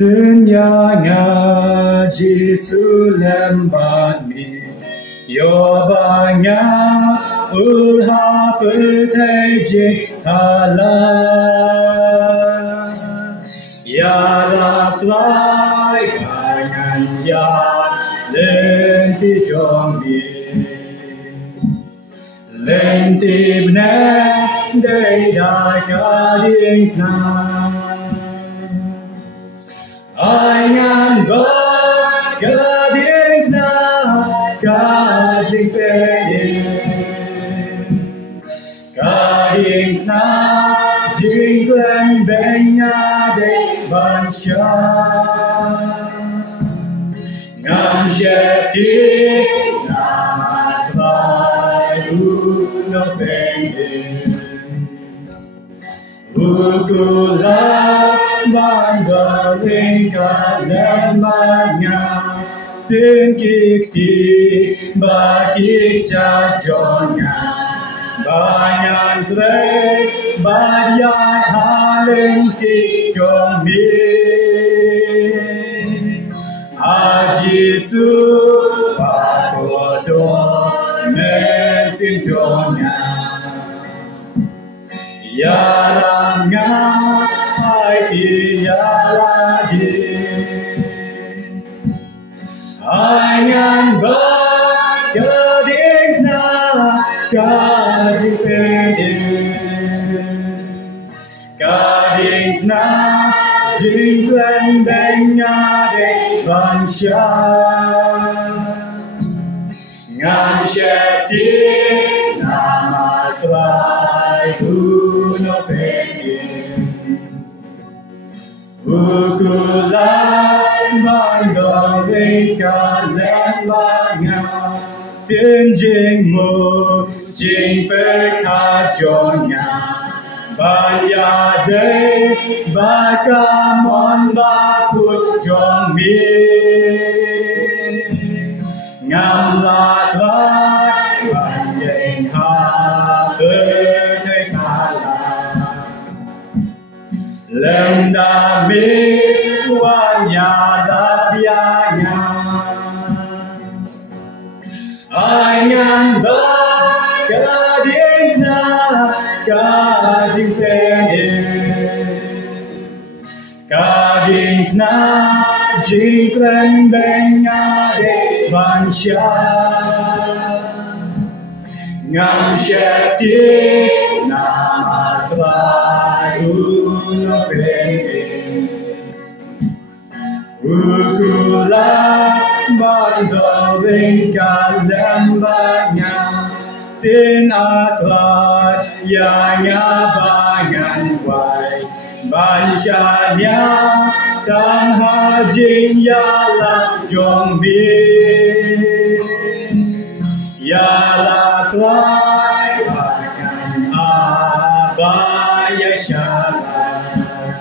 Dunyanya Jerusalem bani Yobanya Ulha Pertejik Talah Ya Raklai Kanyan Ya Lenti Jombi Lenti Bnen Dei Kading Na Aingan Bat Kading Na Kading Peyin Kading Na Jinglen Benya De Bansha Ngam Shepti Nama Tvai Uno Peyin Ukulah Banggaling kalemanya Tingkik di bagi jajonya Banyak grek Banyak haling kijombi Ajisu Pakodo Mesin jonya Yarangnya Iya lagi Aingan bat Kading Na Kading Peyin Kading Na Jinglen Benya De Bansha Ngam Shepti Nama Tvai Uno Peyin Ukulah Banggaling kalemanya Tinjing mu Jing perkajonya Banyadei Bakamon bakut jombi Ngamlat lak Banyeng ha Lendami wanya dabianya Aingan bat Kading Na Kading Peyin Kading Na Jinglen Benya De Bansha Ngam Shepti Nama Tvai Uno Peyin Ukulah Banggaling kalemanya Tinatlat Yanya Banyan Wai Bansyanya Tang Hajing Yalak Jombi Yalak Lai Banyan Abaya Syarat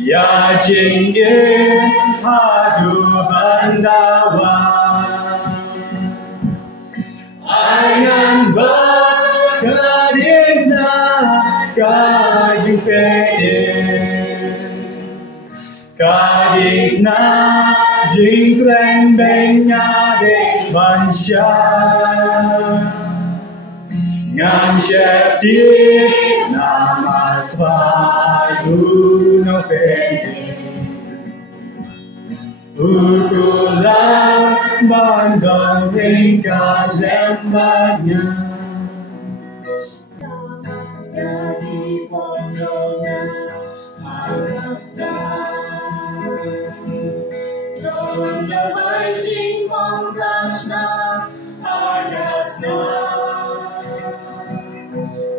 Ya Jingin Hadu Bandawa Aingan bat Kading Na Kading Peyin Kading Na Jinglen Benya De Bansha Ngam Shepti Nama Tvai Uno Peyin Ukulah Banggaling kalemanya Jadi fotonya Don't the waiting on Krishna Agasna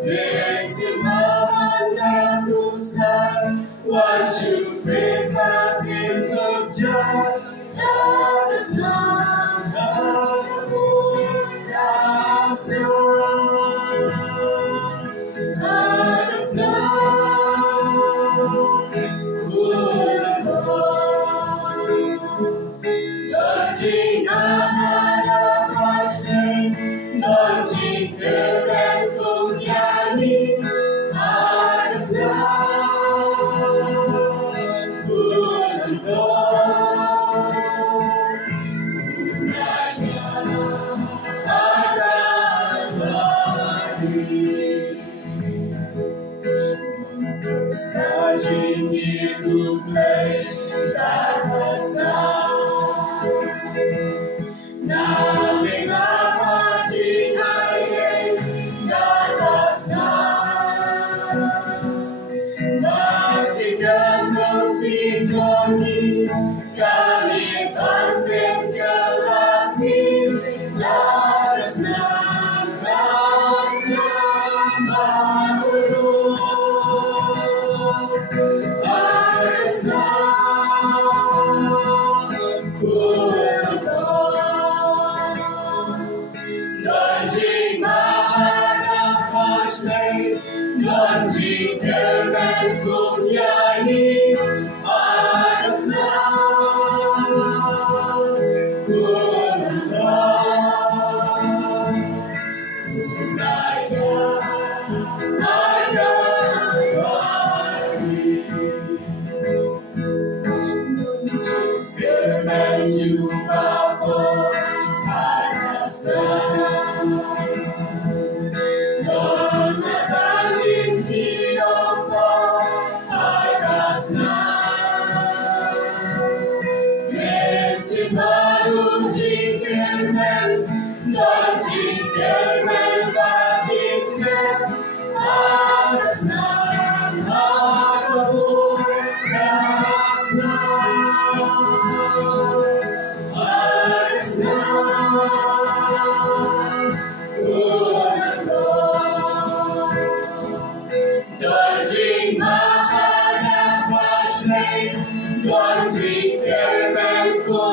There's a moment that looks like what you praise my Prince of Joy Love is not the fool that's not it's not good and Lojing anada passion Lojing keren kumyani Adas not good hidup letakasna namin lapatin ay letakasna matigas ng si Johnny kami pantin kalasi letakasna Don't